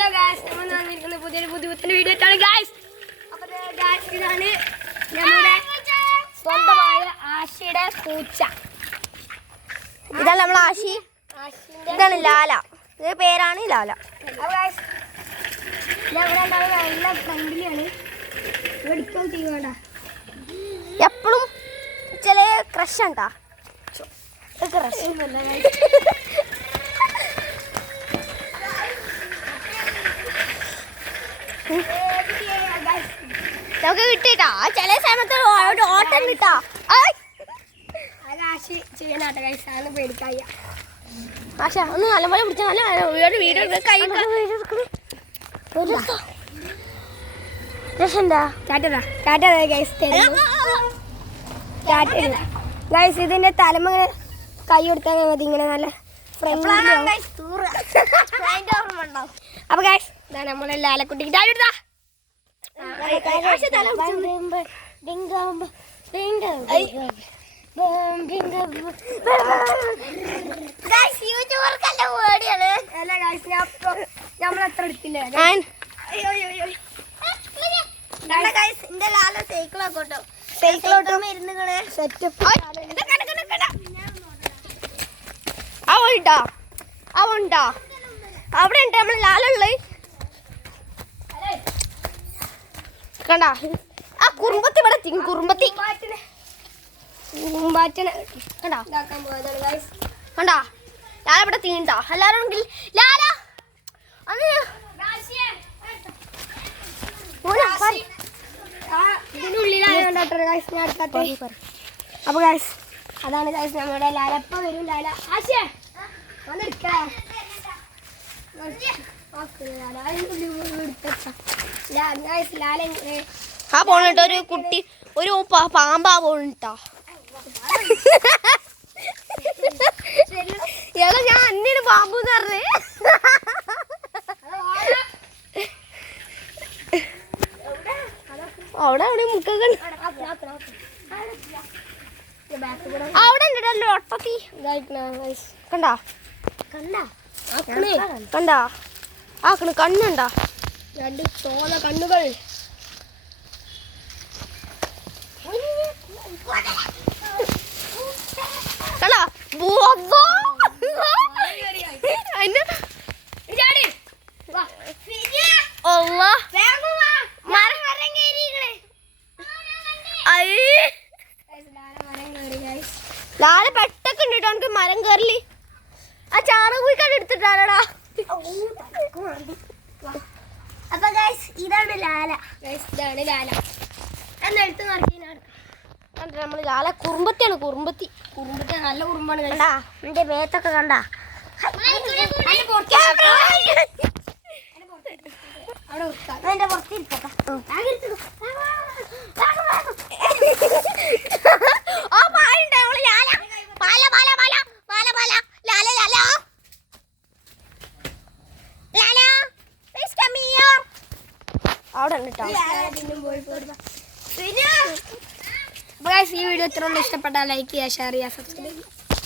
Hello guys, നമ്മൾ വന്നിരിക്കുന്ന പുതിയൊരു പുതിയ വീഡിയോ ആണ് ഗായ്സ്. അപ്പോൾ ഗായ്സ്, ഇതാണ് നമ്മുടെ സ്വന്തമായ ആശിയുടെ പൂച്ച. ഇതാണ് നമ്മൾ ആശി. ഇതാണ് ലാല. ഇത് പേരാണ് ലാല. അപ്പോൾ ഗായ്സ്, ഇവിടെ നല്ല ഫ്രണ്ട്ലിയാണ്. വെടിക്കാൻ തീവേണ്ട. എപ്പോഴും ചില ക്രഷ് ഉണ്ടാ. ക്രഷ് നമുക്ക് കിട്ടിട്ടാ. ചില സമയത്ത് ഓട്ടം കിട്ടാ. ആശി ചെയ്യാനാട്ടെ ഗായ്സ്, അതൊന്നും പേടിക്കായ്യ. ആശ ഒന്ന് നല്ലപോലെ പിടിച്ച നല്ല വീഡിയോ കൈ ഗൈസ്, ഇതിന്റെ തലമ ഇങ്ങനെ കൈ കൊടുത്താൽ മതി. ഇങ്ങനെ നല്ല ഫ്രണ്ട്ലി. അപ്പൊ ഗൈസ്, ഇതാണ് നമ്മളെ ലാലക്കുട്ടിക്ക് താഴെ എടുത്താ. നമ്മളെത്ര എടുത്തില്ലേ? അവണ്ടാ അവിടെ ഉണ്ട് നമ്മള് ലാലുള്ളത്. കണ്ടാ ആ കുറുമ്പത്തി ഇവിടെ കുറുമ്പത്തി കണ്ടാ കണ്ടാ ലാല ഇവിടെ തീണ്ടാ. എല്ലാരും ലാല അപ്പൊ ഗൈസ്, അതാണ് ഗൈസ് നമ്മുടെ ലാല. എപ്പ വരും ലാല? ആശേ ആ പോണിട്ട് ഒരു കുട്ടി ഒരു പാമ്പാ പോണിട്ടാ. ഞാൻ അന്നേരം പാമ്പ് പറഞ്ഞേ. അവിടെ അവിടെ മുക്കൊക്കെ അവിടെ ഉണ്ടല്ലോ ഒട്ടത്തി. കണ്ടാ കണ്ടാ ആക്കണ് കണ്ണുണ്ടാ. രണ്ട് ചോല കണ്ണുകൾ. കണ്ടാ ലാല പെട്ടൊക്കെ ഉണ്ട് കേട്ടോ. എനിക്ക് മരം കയറല് ആ ചാണകക്കുഴിക്കാണ്ട് എടുത്തിട്ടാടാ. അപ്പൊ ഗൈസ്, ഇതാണ് ലാല. ഇതാണ് ലാല. എന്നെടുത്ത് നമ്മള് ലാല കുറുമ്പത്തിയാണ്. കുറുമ്പത്തി നല്ല കുറുമ്പാണ്. കണ്ടാ എന്റെ മേത്തൊക്കെ കണ്ടാ. അതിന്റെ പുറത്തിരിക്കട്ടെ. അവിടെ കേട്ടോ. ഈ വീഡിയോ ഇത്ര ഇഷ്ടപ്പെട്ടാൽ ലൈക്ക് ചെയ്യുക, ഷെയർ ചെയ്യുക, സബ്സ്ക്രൈബ് ചെയ്യുക.